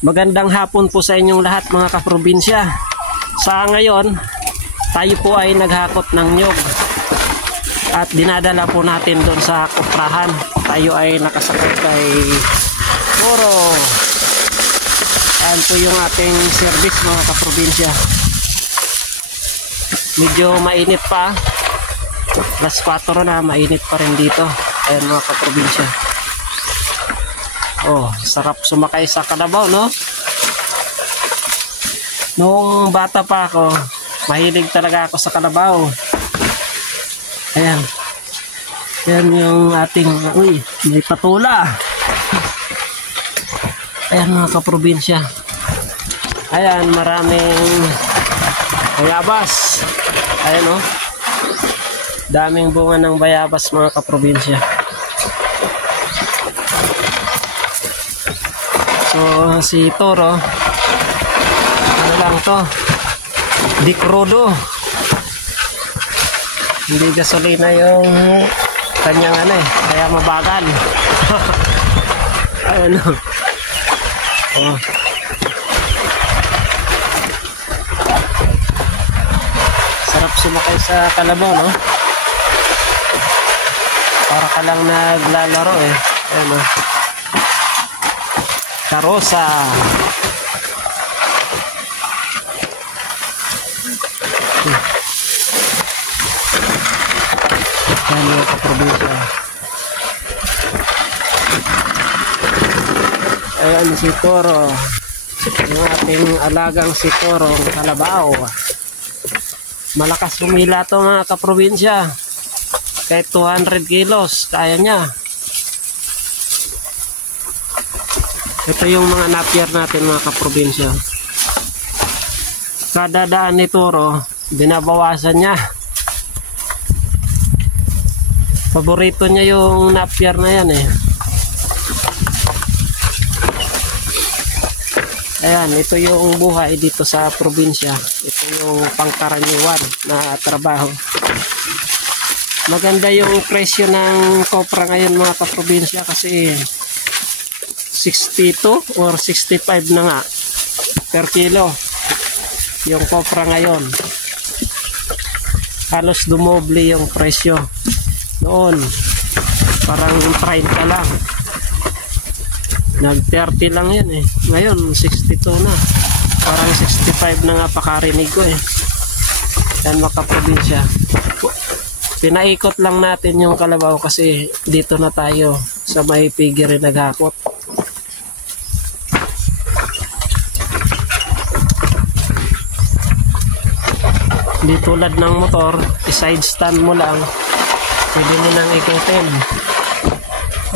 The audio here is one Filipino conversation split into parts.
Magandang hapon po sa inyong lahat mga kaprobinsya. Sa ngayon, tayo po ay naghakot ng nyog at dinadala po natin doon sa kuprahan. Tayo ay nakasakay kay Toro. Ayan po yung ating service mga kaprobinsya. Medyo mainit pa. Alas 4 na, mainit pa rin dito. Ayan mga kaprobinsya. Oh, sarap sumakay sa kalabaw, no? Noong bata pa ako, mahilig talaga ako sa kalabaw. Ayan. Ayan yung ating, uy, may patula. Ayan mga kaprobinsya. Ayan, maraming bayabas. Ayan, no? Daming bunga ng bayabas mga kaprobinsya. So, si Toro, ano lang to, di crudo. Hindi gasolina yung kanyang ano eh, kaya mabagal. Ano? Oh. Sarap sumakay sa kalabaw, no? Para ka lang naglalaro eh. Ano? Karosa. Ayan yung kaprobinsya. Ayan si Toro. Yung ating alagang si Toro kalabaw. Malakas humila ito mga kaprobinsya. Kahit 200 kilos kaya niya. Ito yung mga napier natin mga kaprobinsya. Kada daan ni Toro, binabawasan niya. Paborito niya yung napier na yan eh. Ayan, ito yung buhay dito sa probinsya. Ito yung pangkaraniwan na trabaho. Maganda yung presyo ng kopra ngayon mga kaprobinsya kasi 62 or 65 na nga per kilo yung kopra ngayon. Halos dumoble yung presyo. Noon parang 30 lang, nag 30 lang yan eh. Ngayon 62 na, parang 65 na nga pakarinig ko eh. Yan mga kaprobinsya, pinaikot lang natin yung kalabaw kasi dito na tayo sa may piggery naghakot. Di tulad ng motor, i-side stand mo lang, pwede mo nang ikutin.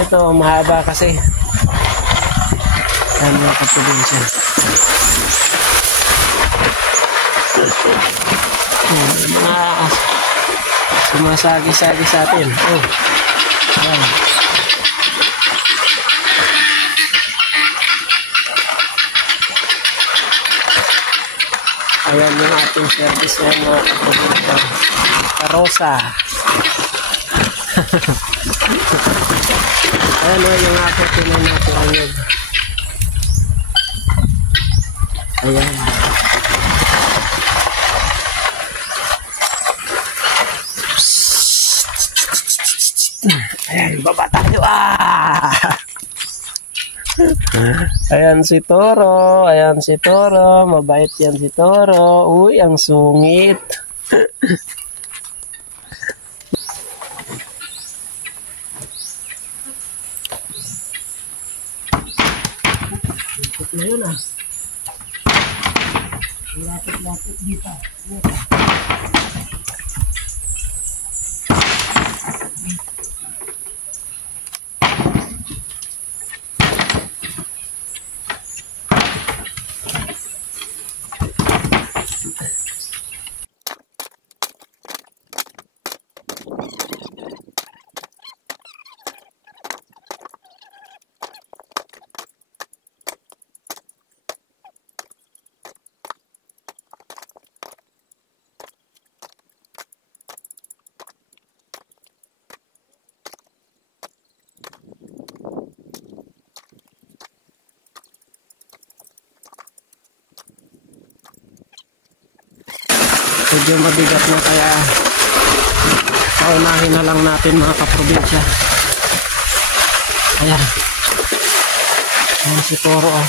Ito, mahaba kasi. Ayan mga kaprobinsya. Mga sumasagi-sagi sa atin. Oh. Ayan. Ayan yung ating service na mga kaprobinsya. Karosa. Ayan o, yung ating pinan natin ang yun. Ayan. Ayan, baba tayo. Ayan si Toro. Ayan si Toro. Mabait yan si Toro. Uy, ang sungit. Ikot na yun ah. Lapit-lapit dito. medyo mabigat na, kaya paunahin na lang natin mga kaprobinsya. Ayan. Ayan si Toro, oh.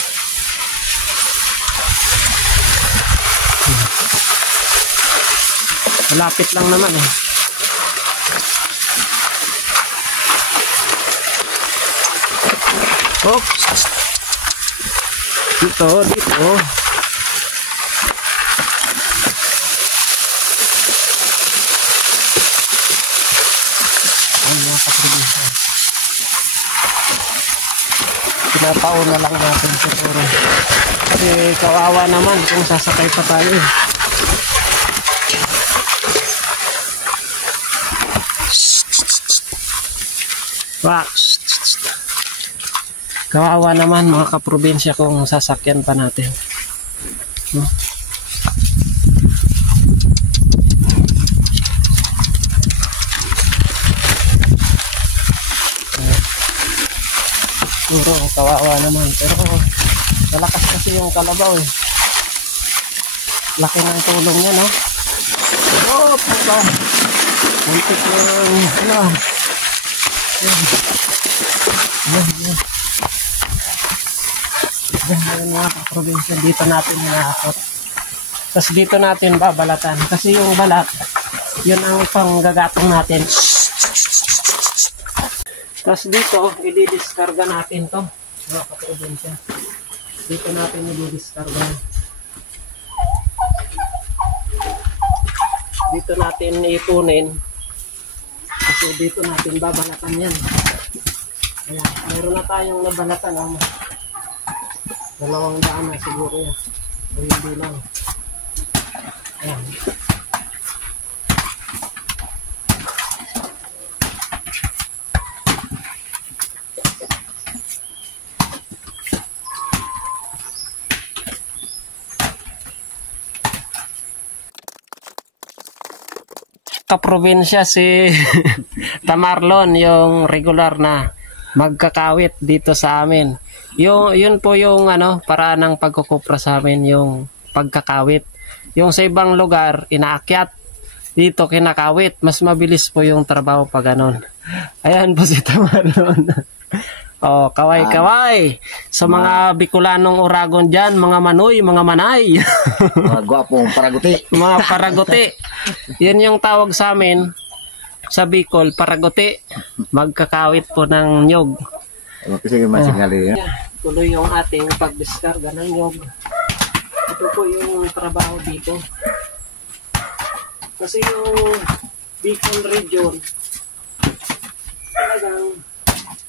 Malapit lang naman eh. Oops. Dito. Ayan mga kaprobinsya. Pinapauna lang natin siguro. Kasi kawawa naman kung sasakay pa tayo. Kawawa naman mga kaprobinsya kung sasakyan pa natin. No? Puro kawawa naman, pero malakas kasi yung kalabaw eh. Laki ng tulong niya, no? Oh, papa. Muntik ng ano. Yan mga kaprobinsya, dito natin hinahakot. Tapos dito natin babalatan. Kasi yung balat, yun ang panggagatong natin. Tapos dito, i-discarga natin to mga kaprobinsya. Dito natin i-discarga. Dito natin ipunin. Kasi dito natin babalatan yan. Ayan, mayroon na tayong nabalatan. 200 na siguro yan. O hindi lang. Ayan. Kaprobinsya si Tamarlon, yung regular na magkakawit dito sa amin. Yun po yung paraan ng pagkukupra sa amin, yung pagkakawit. Yung sa ibang lugar, inaakyat. Dito kinakawit. Mas mabilis po yung trabaho pag ganon. Ayan po si Tamarlon. Oh, kaway-kaway. Sa mga Bicolanong Uragon dyan, mga manoy, mga manay. Mga gwapong paraguti. Mga paraguti. Yan yung tawag sa amin sa Bicol, paraguti. Magkakawit po ng nyog. Sige, masingali. Tuloy yung ating pagdiskarga ng nyog. Ito po yung trabaho dito. Kasi yung Bicol region, talagang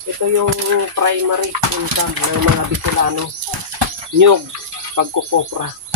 ito yung primary income ng mga Bicolano. Nyog, pagkukopra.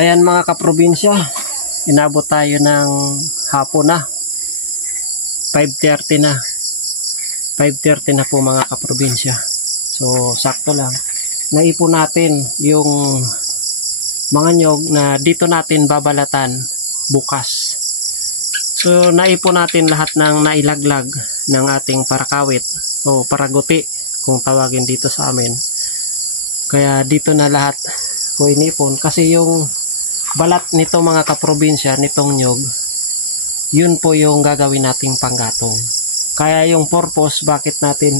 Ayan mga kaprobinsya, inabot tayo ng hapon na. 5:30 na. 5:30 na po mga kaprobinsya. So sakto lang. Naipon natin yung mga nyog na dito natin babalatan bukas. So naipon natin lahat ng nailaglag ng ating parakawit o paraguti kung tawagin dito sa amin. Kaya dito na lahat ko inipon kasi yung balat nito mga kaprobinsya, nitong nyog, yun po yung gagawin nating panggatong. Kaya yung purpose bakit natin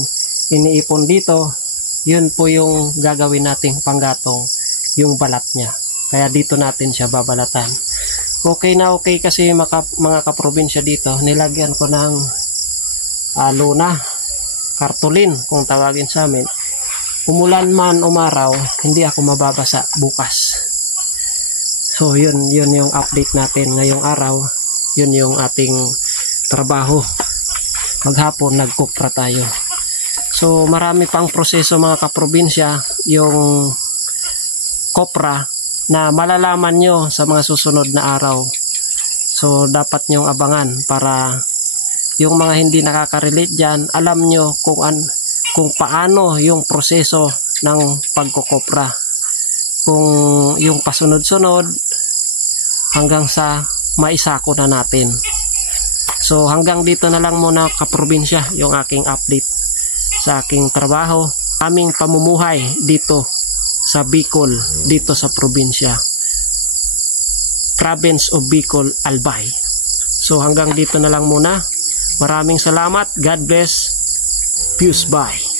iniipon dito, yun po yung gagawin nating panggatong, yung balat niya. Kaya dito natin siya babalatan. Okay na okay kasi mga kaprobinsya dito, nilagyan ko ng luna, kartulin kung tawagin sa amin. Umulan man umaraw, hindi ako mababasa bukas. So yun yung update natin ngayong araw. Yun yung ating trabaho. Maghapon nagkupra tayo. So marami pang proseso mga kaprobinsya. Yung kopra na malalaman nyo sa mga susunod na araw. So dapat nyong abangan para yung mga hindi nakaka-relate dyan, alam nyo kung paano yung proseso ng pagkokopra. Kung yung pasunod-sunod hanggang sa maisako na natin. So hanggang dito na lang muna kaprobinsya yung aking update sa aking trabaho, aming pamumuhay dito sa Bicol, dito sa probinsya, Province of Bicol, Albay. So hanggang dito na lang muna. Maraming salamat. God bless. Peace. Bye.